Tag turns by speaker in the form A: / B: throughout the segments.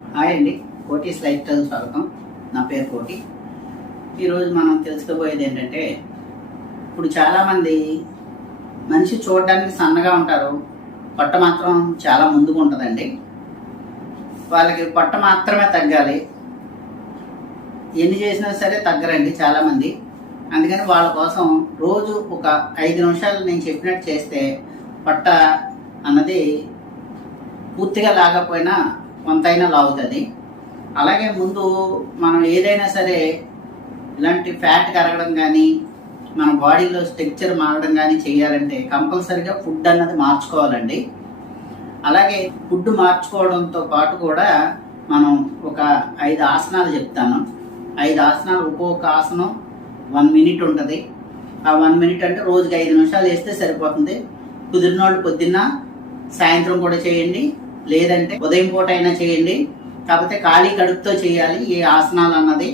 A: Hi అండి కోటీస్ life style స్వాగతం. నా పేరు కోటి. ఈరోజు మనం తెలుసుకోబోయేది ఏంటంటే ఇప్పుడు చాలామంది మనిషి చూడడానికి సన్నగా ఉంటారు పొట్ట మాత్రం చాలా ముందుకు ఉంటుందండి. వాళ్ళకి పొట్ట మాత్రమే తగ్గాలి. ఎన్ని చేసినా సరే తగ్గరండి చాలామంది. అందుకని వాళ్ళ కోసం రోజు ఒక ఐదు నిమిషాలు నేను చెప్పినట్టు చేస్తే పొట్ట అన్నది పూర్తిగా లాగపోయినా కొంతైనా లాగుతుంది. అలాగే ముందు మనం ఏదైనా సరే ఇలాంటి ఫ్యాట్ కరగడం కానీ మన బాడీలో స్ట్రక్చర్ మారడం కానీ చేయాలంటే కంపల్సరిగా ఫుడ్ అన్నది మార్చుకోవాలండి. అలాగే ఫుడ్ మార్చుకోవడంతో పాటు కూడా మనం ఒక ఐదు ఆసనాలు చెప్తాను. ఐదు ఆసనాలు ఒక్కొక్క ఆసనం వన్ మినిట్ ఉంటుంది. ఆ వన్ మినిట్ అంటే రోజుకి ఐదు నిమిషాలు వేస్తే సరిపోతుంది. కుదిరినోళ్ళు పొద్దున్న సాయంత్రం కూడా చేయండి. లేదంటే ఉదయం పూట అయినా చేయండి. కాకపోతే ఖాళీ కడుపుతో చేయాలి ఈ ఆసనాలు అన్నది.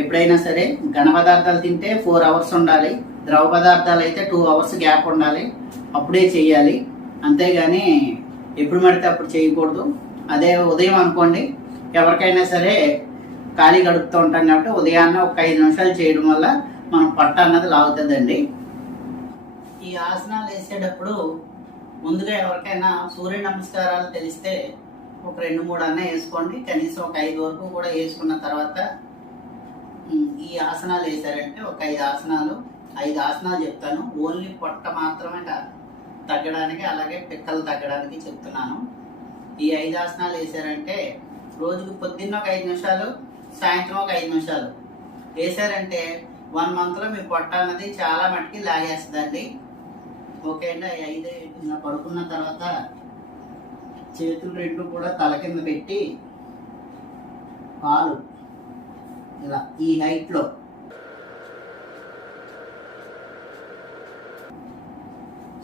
A: ఎప్పుడైనా సరే ఘన పదార్థాలు తింటే ఫోర్ అవర్స్ ఉండాలి. ద్రవ పదార్థాలు అయితే టూ అవర్స్ గ్యాప్ ఉండాలి. అప్పుడే చేయాలి. అంతేగాని ఎప్పుడు పడితే అప్పుడు చేయకూడదు. అదే ఉదయం అనుకోండి. ఎవరికైనా సరే ఖాళీ గడుపుతూ ఉంటాం కాబట్టి ఉదయాన్నే ఒక ఐదు నిమిషాలు చేయడం వల్ల మనం పట్ట అన్నది లాగుతుందండి. ఈ ఆసనాలు వేసేటప్పుడు ముందుగా ఎవరికైనా సూర్య నమస్కారాలు తెలిస్తే ఒక రెండు మూడు అన్న వేసుకోండి. కనీసం ఒక ఐదు వరకు కూడా వేసుకున్న తర్వాత ఈ ఆసనాలు వేసారంటే ఒక ఐదు ఆసనాలు. ఐదు ఆసనాలు చెప్తాను. ఓన్లీ పొట్ట మాత్రమే తగ్గడానికి అలాగే పిక్కలు తగ్గడానికి చెప్తున్నాను. ఈ ఐదు ఆసనాలు వేసారంటే రోజుకు పొద్దున్న ఒక ఐదు నిమిషాలు సాయంత్రం ఒక ఐదు నిమిషాలు. వేసారంటే వన్ మంత్లో మీ పొట్ట అన్నది చాలా మటుకి లాగేస్తుందండి. ఓకే అండి ఆ ఐదు ఇలా పడుకున్న తర్వాత చేతులు రెండు కూడా తల కింద పెట్టి కాలు ఇలా ఈ హైట్లో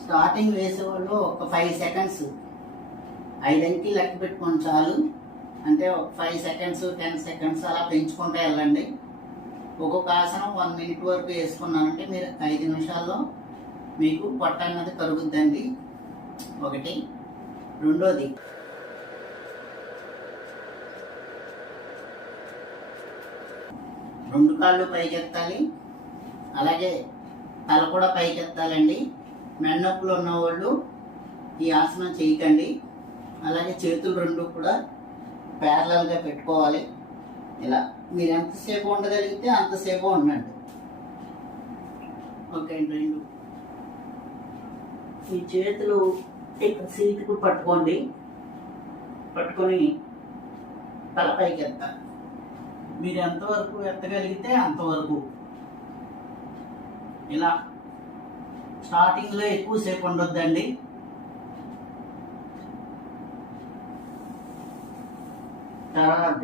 A: స్టార్టింగ్ వేసేవాళ్ళు ఒక ఫైవ్ సెకండ్స్ ఐదంకి లెక్క పెట్టుకొని చాలు. అంటే ఒక ఫైవ్ సెకండ్స్ టెన్ సెకండ్స్ అలా పెంచుకుంటూ వెళ్ళండి. ఒక్కొక్క ఆసనం వన్ మినిట్ వరకు వేసుకున్నానంటే మీరు ఐదు నిమిషాల్లో మీకు పొట్ట అన్నది కరుగుద్దండి. ఒకటి. రెండోది. రెండు కాళ్ళు పైకెత్తాలి. అలాగే తల కూడా పైకెత్తాలండి. మెన్నొప్పులు ఉన్నవాళ్ళు ఈ ఆసనం చేయకండి. అలాగే చేతులు రెండు కూడా ప్యారలల్గా పెట్టుకోవాలి. ఇలా మీరు ఎంతసేపు ఉండగలిగితే అంతసేపు ఉండండి. ఓకే అండి రెండు. ఈ చేతులు ఇక్కడ సీటుకు పట్టుకోండి. పట్టుకొని తలపైకి ఎత్తాలి. మీరు ఎంతవరకు ఎత్తగలిగితే అంతవరకు. ఇలా స్టార్టింగ్లో ఎక్కువసేపు ఉండొద్దండి. తర్వాత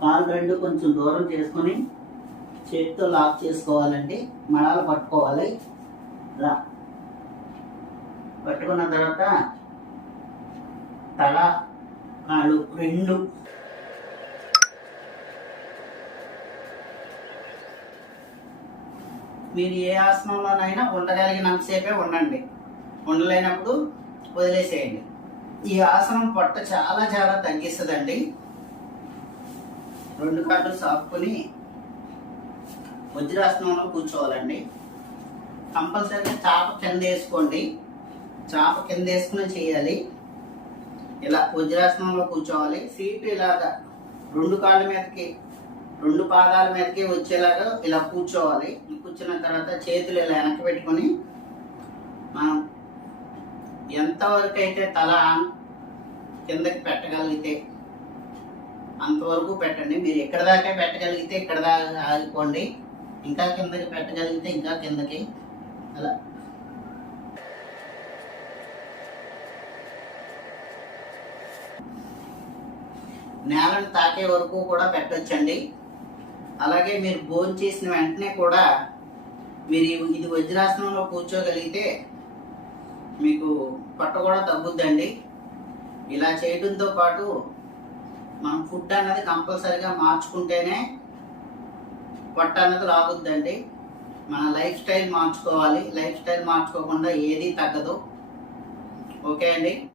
A: కాలు రెండు కొంచెం దూరం చేసుకొని చేతితో లాక్ చేసుకోవాలండి. మడాలు పట్టుకోవాలి. ఇలా పట్టుకున్న తర్వాత తల కాళ్ళు రెండు. మీరు ఏ ఆసనంలోనైనా ఉండగలిగినంతసేపే ఉండండి. ఉండలేనప్పుడు వదిలేసేయండి. ఈ ఆసనం పొట్ట చాలా చాలా తగ్గిస్తుందండి. రెండు కాళ్ళు సాపుకొని వజ్రాసనంలో కూర్చోవాలండి. కంపల్సరీగా చాప కింద వేసుకోండి. చాప కింద వేసుకుని చేయాలి. ఇలా వజ్రాసనంలో కూర్చోవాలి. సీటు ఇలాగా రెండు కాళ్ళ మీదకి రెండు పాదాల మీదకి వచ్చేలాగా ఇలా కూర్చోవాలి. కూర్చున్న తర్వాత చేతులు ఇలా వెనక్కి పెట్టుకొని మనం ఎంతవరకు అయితే తల కిందకి పెట్టగలిగితే అంతవరకు పెట్టండి. మీరు ఎక్కడ దాకా పెట్టగలిగితే ఇక్కడ దాకా ఆగిపోండి. ఇంకా కిందకి పెట్టగలిగితే ఇంకా కిందకి అలా. నేలను తాకే వరకు కూడా పెట్టొచ్చండి. అలాగే మీరు భోజనం చేసిన వెంటనే కూడా మీరు ఇది వజ్రాసనంలో కూర్చోగలిగితే మీకు పట్ట కూడా తగ్గుద్దండి. ఇలా చేయడంతో పాటు మనం ఫుడ్ అన్నది కంపల్సరీగా మార్చుకుంటేనే పట్ట అన్నది లాగుద్దండి. మన లైఫ్ స్టైల్ మార్చుకోవాలి. లైఫ్ స్టైల్ మార్చుకోకుండా ఏది తగ్గదు. ఓకే అండి?